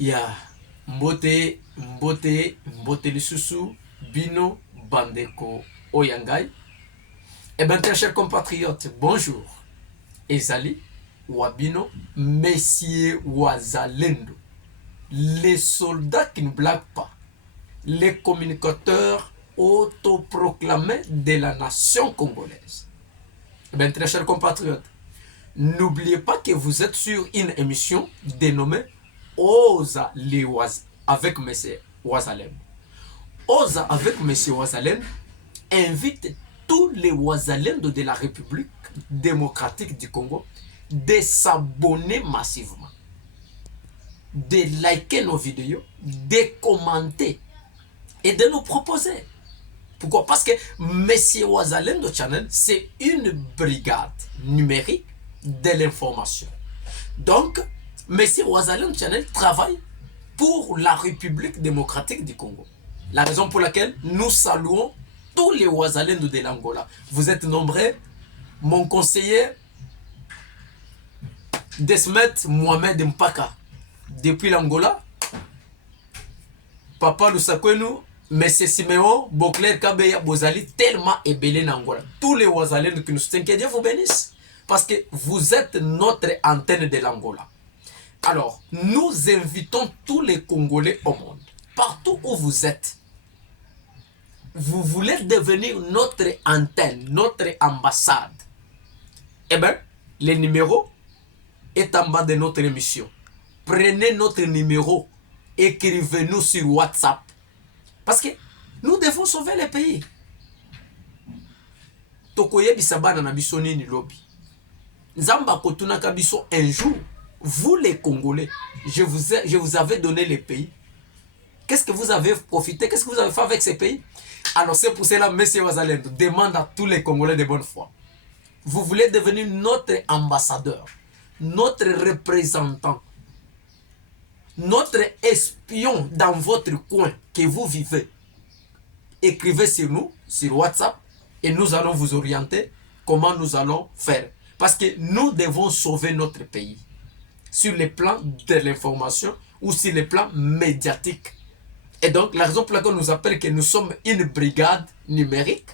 Ya mbote lisusu bino bandeko oyangai. Eh bien, très chers compatriotes, bonjour. Ezali wabino messieurs wazalendo, les soldats qui ne blaguent pas, les communicateurs autoproclamés de la nation congolaise. Eh bien, très chers compatriotes, n'oubliez pas que vous êtes sur une émission dénommée Oza les Waz avec M. Wazalem. Oza avec M. Wazalem invite tous les Wazalem de la République démocratique du Congo de s'abonner massivement, de liker nos vidéos, de commenter et de nous proposer. Pourquoi? Parce que M. Wazalem de Channel, c'est une brigade numérique de l'information. Donc, M. Wazalem Channel travaille pour la République démocratique du Congo. La raison pour laquelle nous saluons tous les Wazalem de l'Angola. Vous êtes nombreux. Mon conseiller, Desmet Mohamed Mpaka, depuis l'Angola. Papa Lusakwenu, M. Siméon, Bocler, Kabeya, Bozali, tellement ébélé en Angola. Tous les Wazalem qui nous soutiennent, que Dieu vous bénisse. Parce que vous êtes notre antenne de l'Angola. Alors, nous invitons tous les Congolais au monde, partout où vous êtes. Vous voulez devenir notre antenne, notre ambassade. Eh bien, le numéro est en bas de notre émission. Prenez notre numéro, écrivez-nous sur WhatsApp. Parce que nous devons sauver le pays. Tokoye bisabana na bisoni ni lobby. Nzamba kotuna kabiso un jour. Vous les Congolais, je vous avais donné les pays. Qu'est-ce que vous avez profité? Qu'est-ce que vous avez fait avec ces pays? Alors c'est pour cela, M. Wazalem demande à tous les Congolais de bonne foi. Vous voulez devenir notre ambassadeur, notre représentant, notre espion dans votre coin que vous vivez. Écrivez sur nous, sur WhatsApp, et nous allons vous orienter comment nous allons faire. Parce que nous devons sauver notre pays. Sur le plan de l'information ou sur le plan médiatique. Et donc, la raison pour laquelle on nous appelle que nous sommes une brigade numérique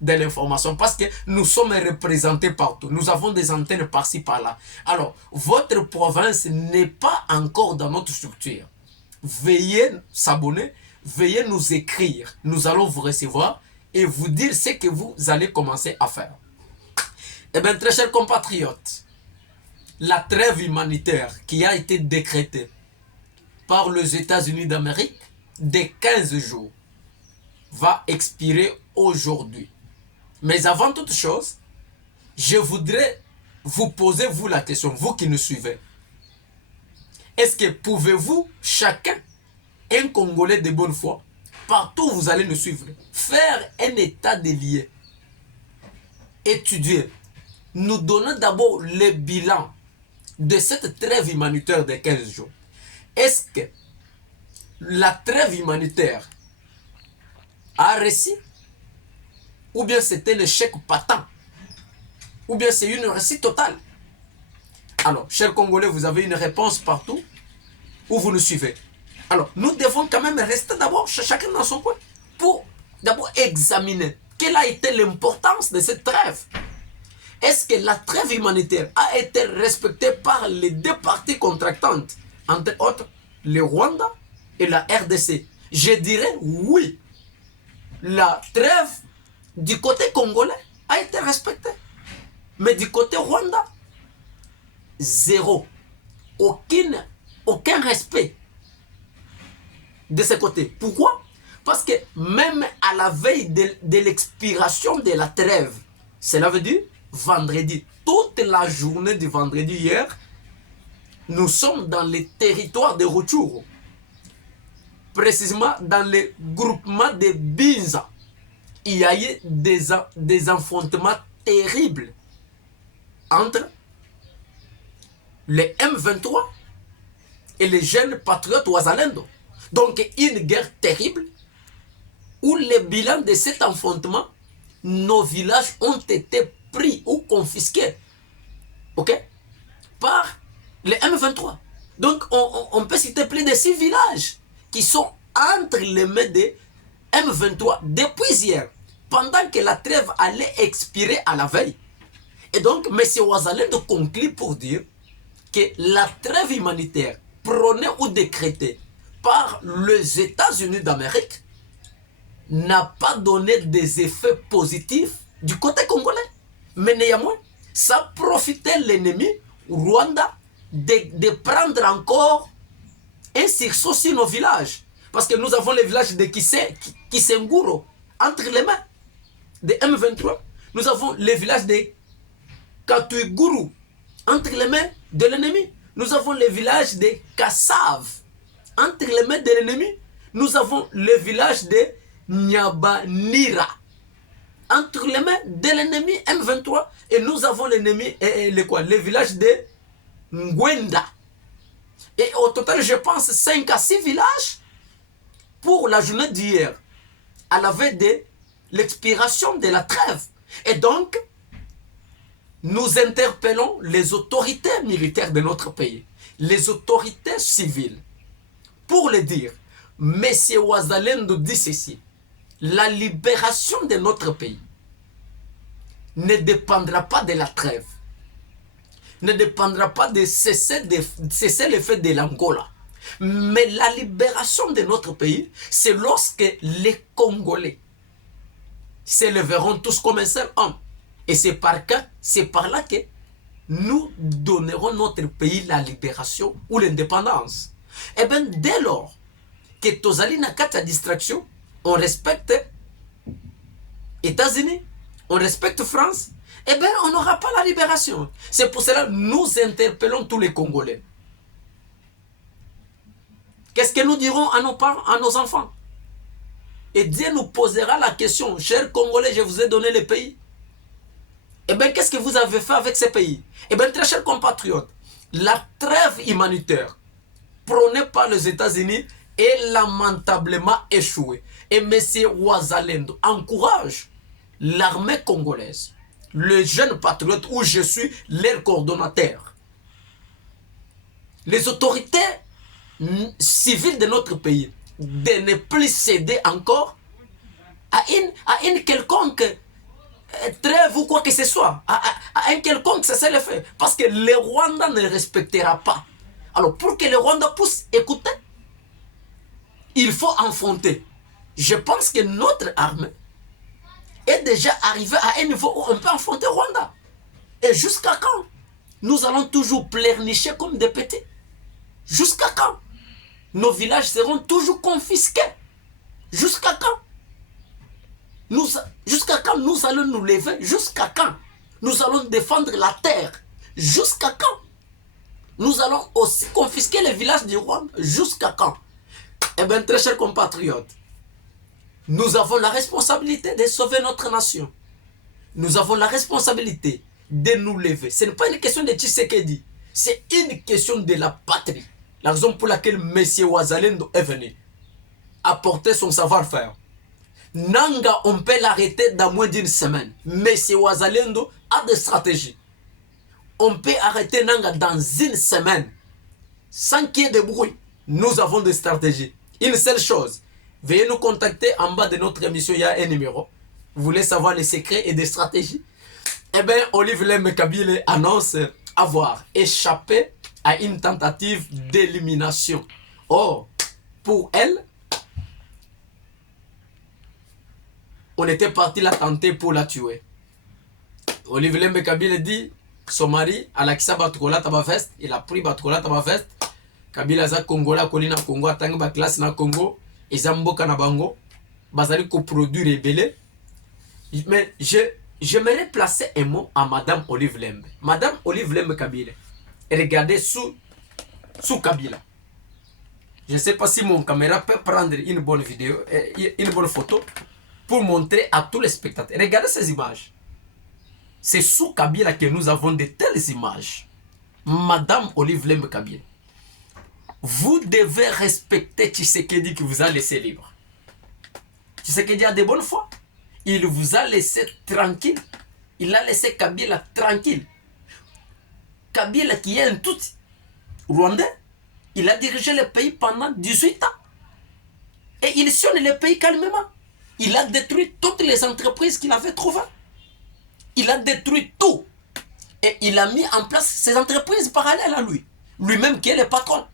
de l'information, parce que nous sommes représentés partout. Nous avons des antennes par-ci, par-là. Alors, votre province n'est pas encore dans notre structure. Veuillez s'abonner, veuillez nous écrire. Nous allons vous recevoir et vous dire ce que vous allez commencer à faire. Eh bien, très chers compatriotes, la trêve humanitaire qui a été décrétée par les États-Unis d'Amérique de 15 jours va expirer aujourd'hui. Mais avant toute chose, je voudrais vous poser vous la question, vous qui nous suivez. Est-ce que pouvez-vous, chacun, un Congolais de bonne foi, partout où vous allez nous suivre, faire un état des lieux, étudier, nous donner d'abord le bilan de cette trêve humanitaire de 15 jours. Est-ce que la trêve humanitaire a réussi? Ou bien c'est un échec patent? Ou bien c'est une réussite totale? Alors, chers Congolais, vous avez une réponse partout où vous nous suivez. Alors, nous devons quand même rester d'abord chacun dans son coin pour d'abord examiner quelle a été l'importance de cette trêve. Est-ce que la trêve humanitaire a été respectée par les deux parties contractantes, entre autres le Rwanda et la RDC? Je dirais oui. La trêve du côté congolais a été respectée. Mais du côté Rwanda, zéro. Aucun respect de ce côté. Pourquoi? Parce que même à la veille de l'expiration de la trêve, cela veut dire vendredi, toute la journée du vendredi hier, nous sommes dans les territoires de Rutshuru, précisément dans le groupement de Binza. Il y a eu des affrontements terribles entre les M23 et les jeunes patriotes Wazalendo. Donc une guerre terrible où le bilan de cet affrontement, nos villages ont été pris ou confisqués, ok, par les M23. Donc, on peut citer plus de 6 villages qui sont entre les mains de M23 depuis hier, pendant que la trêve allait expirer à la veille. Et donc, M. Ouazalendo conclut pour dire que la trêve humanitaire prônée ou décrétée par les États-Unis d'Amérique n'a pas donné des effets positifs du côté congolais. Mais néanmoins, ça profitait l'ennemi, Rwanda, de prendre encore un sursaut sur nos villages. Parce que nous avons les villages de Kisenguro entre les mains de M23. Nous avons les villages de Katuiguru entre les mains de l'ennemi. Nous avons les villages de Kassav entre les mains de l'ennemi. Nous avons le village de Nyabanira entre les mains de l'ennemi M23. Et nous avons l'ennemi, le village de Ngwenda. Et au total, je pense 5 à 6 villages pour la journée d'hier, à la veille de l'expiration de la trêve. Et donc, nous interpellons les autorités militaires de notre pays, les autorités civiles, pour le dire, M. Ouazalendo dit ceci: la libération de notre pays ne dépendra pas de la trêve, ne dépendra pas de cesser l'effet de l'Angola. Mais la libération de notre pays, c'est lorsque les Congolais s'élèveront tous comme un seul homme. Et c'est par là que nous donnerons notre pays la libération ou l'indépendance. Et bien, dès lors que tozali na kati ya distraction, on respecte États-Unis, on respecte France, eh bien, on n'aura pas la libération. C'est pour cela que nous interpellons tous les Congolais. Qu'est-ce que nous dirons à nos parents, à nos enfants? Et Dieu nous posera la question: chers Congolais, je vous ai donné le pays. Eh bien, qu'est-ce que vous avez fait avec ces pays? Eh bien, très chers compatriotes, la trêve humanitaire prônée par les États-Unis est lamentablement échouée. Et M. Ouazalendo encourage l'armée congolaise, les jeunes patriotes, où je suis leur coordonnateur, les autorités civiles de notre pays, de ne plus céder encore à une quelconque trêve ou quoi que ce soit, à un quelconque cessez-le-feu, parce que le Rwanda ne respectera pas. Alors, pour que le Rwanda puisse écouter, il faut affronter. Je pense que notre armée est déjà arrivée à un niveau où on peut affronter Rwanda. Et jusqu'à quand nous allons toujours pleurnicher comme des petits? Jusqu'à quand nos villages seront toujours confisqués? Jusqu'à quand jusqu'à quand nous allons nous lever? Jusqu'à quand nous allons défendre la terre? Jusqu'à quand nous allons aussi confisquer les villages du Rwanda? Jusqu'à quand? Eh bien, très chers compatriotes, nous avons la responsabilité de sauver notre nation. Nous avons la responsabilité de nous lever. Ce n'est pas une question de Tshisekedi, c'est une question de la patrie. La raison pour laquelle M. Ouazalendo est venu apporter son savoir-faire. Nanga, on peut l'arrêter dans moins d'une semaine. M. Ouazalendo a des stratégies. On peut arrêter Nanga dans une semaine sans qu'il y ait de bruit. Nous avons des stratégies. Une seule chose, veuillez nous contacter en bas de notre émission, il y a un numéro. Vous voulez savoir les secrets et des stratégies? Eh bien, Olive Lembe Kabile annonce avoir échappé à une tentative d'élimination. Or, pour elle, on était parti la tenter pour la tuer. Olive Lembe Kabile dit, son mari, Alakisa Batukola Tabafest, il a pris Batukola Tabafest. Kabila za Kongola kolina Congo atangi ba classe na Congo, ezamboka na bango, bazali ko produire rebelle. Mais j'aimerais placer un mot à Madame Olive Lembe. Madame Olive Lembe Kabila, regardez sous Kabila. Je ne sais pas si mon caméra peut prendre une bonne vidéo, une bonne photo pour montrer à tous les spectateurs. Regardez ces images. C'est sous Kabila que nous avons de telles images. Madame Olive Lembe Kabila. Vous devez respecter Tshisekedi qui vous a laissé libre. Tshisekedi a de bonnes foi. Il vous a laissé tranquille. Il a laissé Kabila tranquille. Kabila qui est un tout Rwandais, Il a dirigé le pays pendant 18 ans. Et il sillonne le pays calmement. Il a détruit toutes les entreprises qu'il avait trouvées. Il a détruit tout. Et il a mis en place ces entreprises parallèles à lui. Lui-même qui est le patron.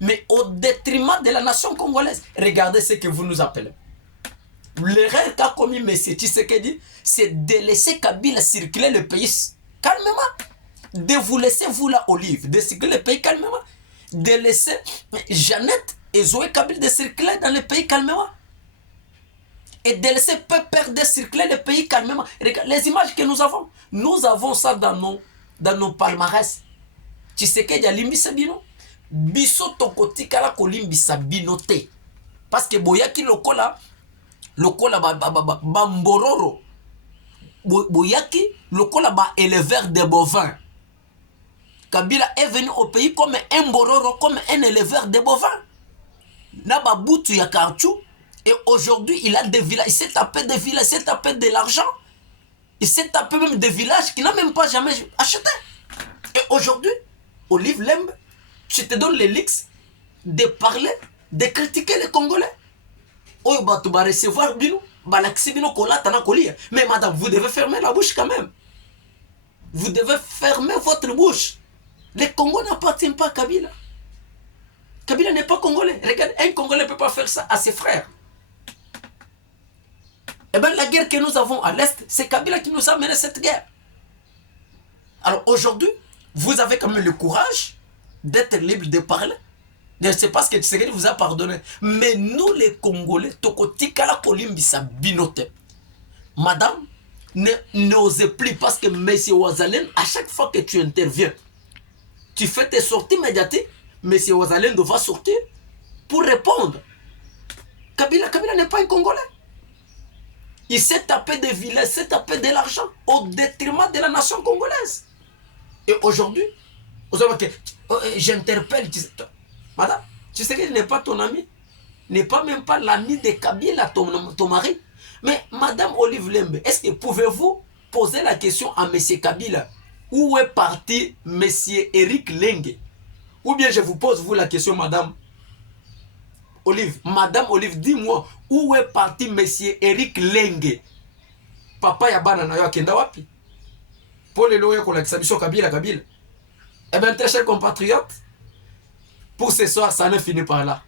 Mais au détriment de la nation congolaise. Regardez ce que vous nous appelez. L'erreur qu'a commis M. Tshisekedi, c'est de laisser Kabila circuler le pays calmement. De vous laisser, vous là, Olive, de circuler le pays calmement. De laisser Jeannette et Zoé Kabila de circuler dans le pays calmement. Et de laisser Pepper de circuler le pays calmement. Regarde les images que nous avons ça dans nos palmarès. Tshisekedi a limbisa bino. Biso tokotikala kolimbisa bino te. Parce que boyaki lokola bambororo. Boyaki lokola ba éleveur de bovins. Kabila est venu au pays comme un bororo, comme un éleveur de bovins. Naba boutu ya karchou. Et aujourd'hui, il a des villages. Il s'est tapé des villages, il s'est tapé de l'argent. Il s'est tapé même des villages qu'il n'a même pas jamais acheté. Et aujourd'hui, Olive Lembe, je te donne les leaks de parler, de critiquer les Congolais. Oh, bah, tu vas recevoir bino, bah, mais madame, vous devez fermer la bouche quand même. Vous devez fermer votre bouche. Les Congolais n'appartiennent pas à Kabila. Kabila n'est pas Congolais. Regarde, un Congolais ne peut pas faire ça à ses frères. Eh bien, la guerre que nous avons à l'Est, c'est Kabila qui nous a mené cette guerre. Alors aujourd'hui, vous avez quand même le courage d'être libre de parler. C'est parce que Tshisekedi vous a pardonné. Mais nous, les Congolais, tokotikala kolimbisa binote. Madame, n'osez plus parce que M. Ouazalène, à chaque fois que tu interviens, tu fais tes sorties médiatiques, M. Ouazalène doit sortir pour répondre. Kabila n'est pas un Congolais. Il s'est tapé des villages, s'est tapé de l'argent au détriment de la nation congolaise. Et aujourd'hui, j'interpelle, madame, tu sais qu'il n'est pas ton ami, n'est pas même pas l'ami de Kabila, ton mari. Mais madame Olive Lembe, est-ce que pouvez-vous poser la question à monsieur Kabila, où est parti monsieur Eric Lenge? Ou bien je vous pose vous la question, madame Olive, dis-moi, où est parti monsieur Eric Lenge? Papa ya bana na yo akenda wapi? Pour les loyers qu'on a examination Kabila. Eh bien, très chers compatriotes, pour ce soir, ça ne finit pas là.